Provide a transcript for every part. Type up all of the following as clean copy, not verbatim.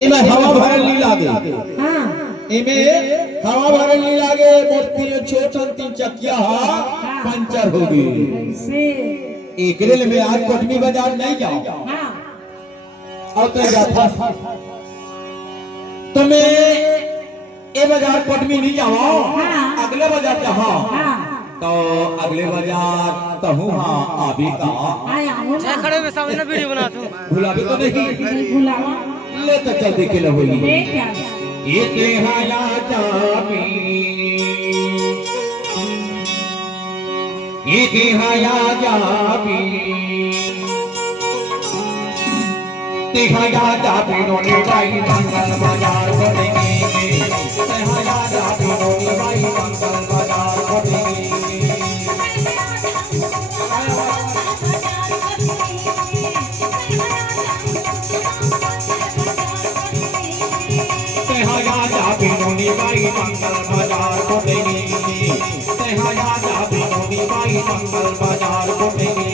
इमे हवा भरल नी लागे। हां इमे हवा भरल नी लागे। मोटी छोटन तीन चकिया पंचर हो गई। से एक रेल में आज कोटमी बाजार नहीं जाओ। हां और तो जाता तुम्हें ये बाजार कोटमी नहीं जाओ। अगले बाजार जाओ। तो अगले बाजार तो हूँ हाँ अभी का आया खड़े में सामने वीडियो बना दूं। भुला भी तो नहीं बुलावा ले तो चल देखे लो होली ले क्या ये तेहाया जाबी ये तेहाया जाबी तेहाया जाबी नोने भाई मंगल बाजार बढ़ेंगे तेहाया जाबी नोने भाई मंगल बाजार बढ़ेंगे तेहाया जाबी नोने भाई मंगल बाजार बढ़ेंगे तेहाया जाबी नोने भाई मंगल बाजार बढ़ेंगे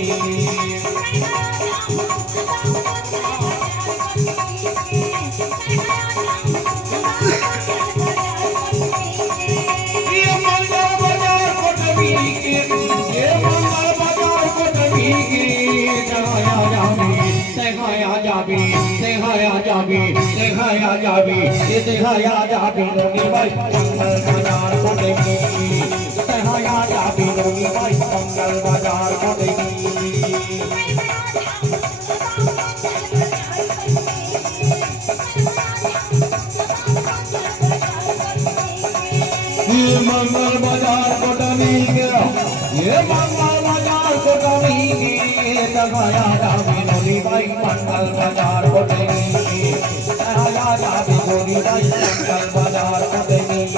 तेहाया जाबी नोनी भाई मंगल बाजार बढ़ेंगे तेहाया जाबी नोनी भाई मंगल बाजार बढ़ेंगे ये मंगल बाजार बढ़ेंगे ये मंगल बाजार बढ़ेंगे तेहाया जाबी नोनी भाई मंगल बाजार बढ़ेंगे तेहाया जाबी नोनी भाई मंगल बाजार बढ़ेंगे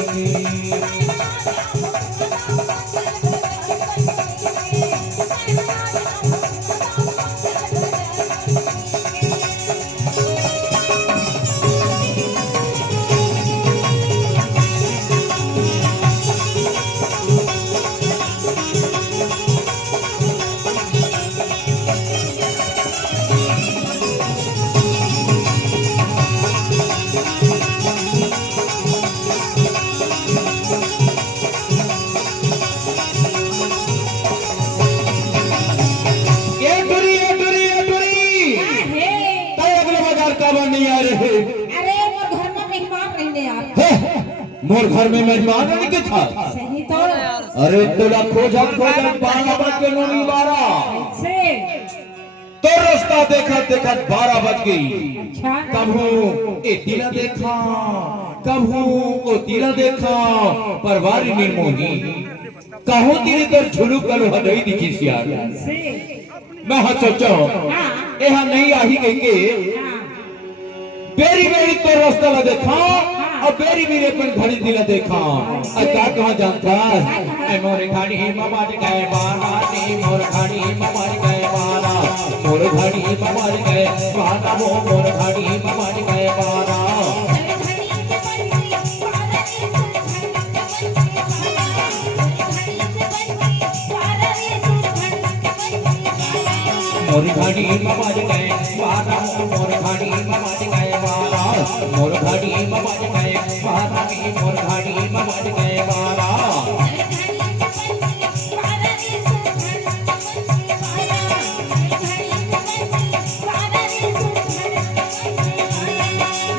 नहीं आ रहे। अरे मोर घर में मेहमान रहने यार मोर घर में मेहमान नहीं के था सही तो अरे तोला खोजा खोजा 12 बज के नोनी 12 से तो रास्ता देखा देखा 12 बज गई अच्छा कब हूँ ए तिला देखा कब हूँ ओ तिला देखा परवारी निर्मोही कहो तेरे तो झुलू कलो हदई दिखी सियार से मैं हाँ सोचो यहाँ नहीं आई गई के बेरी बेरी तो रास्ता ला देखा और बेरी बेरी अपन घड़ी दिला देखा क्या कहाँ जानता है मोर घड़ी ममार गए बाना नी मोर घड़ी ममार गए बाना मोर घड़ी ममार गए बाना वो मोर घड़ी ममार गए बाना मोर घड़ी ममार गए बाना मोर घड़ी ममार गए बाना मोर घड़ी ममार गए बाना मोर घड़ी ममार गए बाना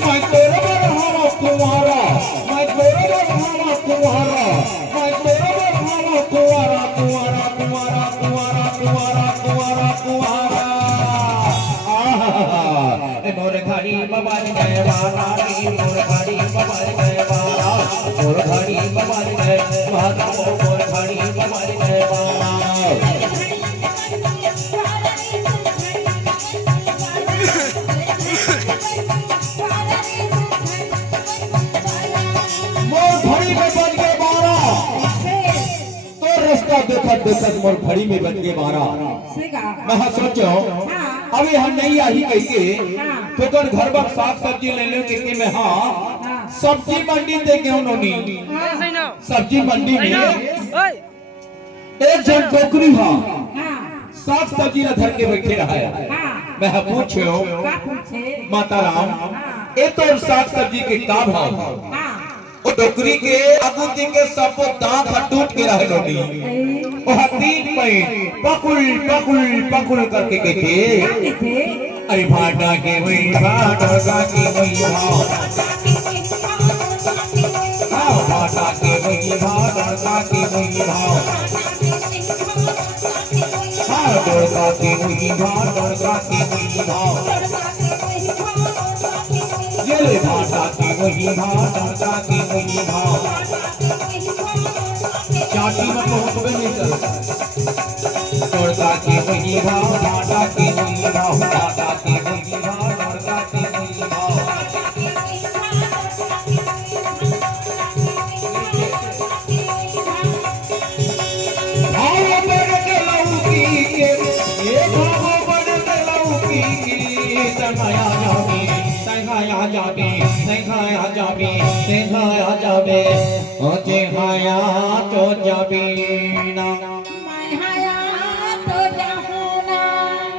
मैं तेरा बरहावा कुंवारा मैं तेरा बरहावा कुंवारा मैं तेरा बरहावा कुंवारा कुंवारा कुंवारा कुंवारा कुंवारा कुंवारा कुंवारा मोर घड़ी ममार गए बाना मोर घड़ी ममार गए बाना मोर घड़ी ममार गए बाना मोर घड़ी ममार गए बाना देखत देखत मोर घड़ी में बन के 12 मैं सोचो अभी हम नहीं आई कह के तो घर पर साग सब्जी ले लो के मैं हाँ सब्जी मंडी दे के उन्होंने सब्जी मंडी में एक जन टोकरी हाँ साग सब्जी ला धर के बैठे रहा है मैं पूछो माता राम ये तो साग सब्जी के काम है वो डोकरी के आगुती के सब दांत टूट के रह लोनी वो तीन पैर पकुल पकुल पकुल करके देखे अरे भाटा के वही भाटा के वही भाव भाटा के वही भाटा के वही भाव डोरका के वही भाव डोरका के वही भाव ये ले भाटा के वही भाव डोरका के वही भाव चाटी में पहुंच भी नहीं चलता डोरका के वही भाव भाटा के वही भाव भाटा के वही भाव डोरका के वही भाव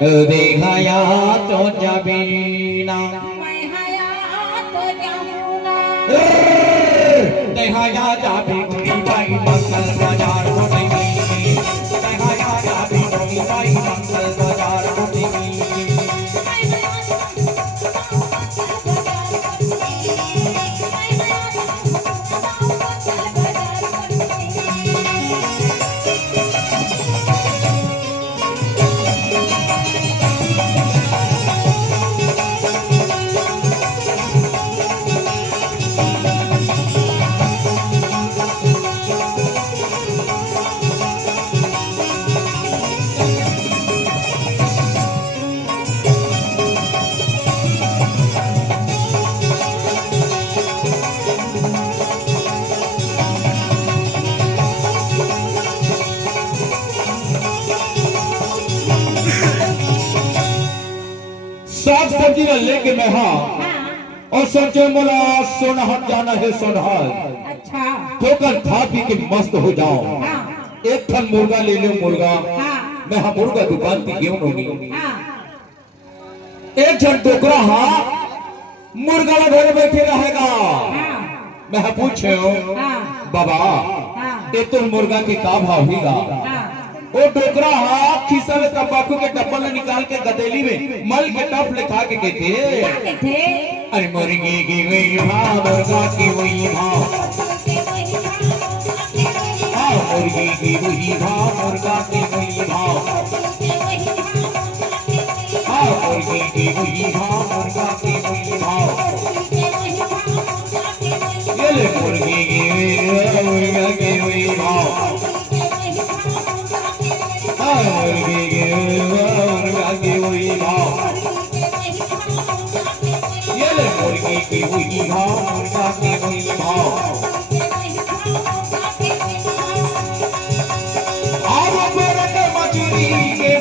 देखया तो जबीना देखया जाबी कुड़ी बाई मंगल बाजार को नहीं देखया जाबी कुड़ी बाई मंगल बाजार को नहीं साग सब्जी न लेके मैं हाँ और सोचे मोला सोनहट जाना है सोनहट अच्छा ठोकर खा पी के मस्त हो जाओ एक ठन मुर्गा ले लो मुर्गा मैं हाँ मुर्गा दुकान पे क्यों नहीं एक जन टोकरा हाँ मुर्गा घर बैठे रहेगा मैं हाँ पूछे बाबा ये तो मुर्गा के का भाव होगा वो डोकरा हाथ खीसा में तंबाकू के डब्बल में निकाल के गदेली में मल के टप लिखा के कहते अरे मुर्गी की वही भाव मुर्गा की वही भाव मुर्गी की वही भाव मुर्गा की वही भाव मुर्गी की वही भाव मुर्गा की वही भाव ये ले मुर्गी की मुर्गा की वही भाव मुर्गी की वही भाव ये ले मुर्गी की वही भाव मुर्गा की वही भाव आओ मेरे के मजूरी के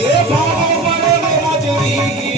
ये भाव मेरे के मजूरी की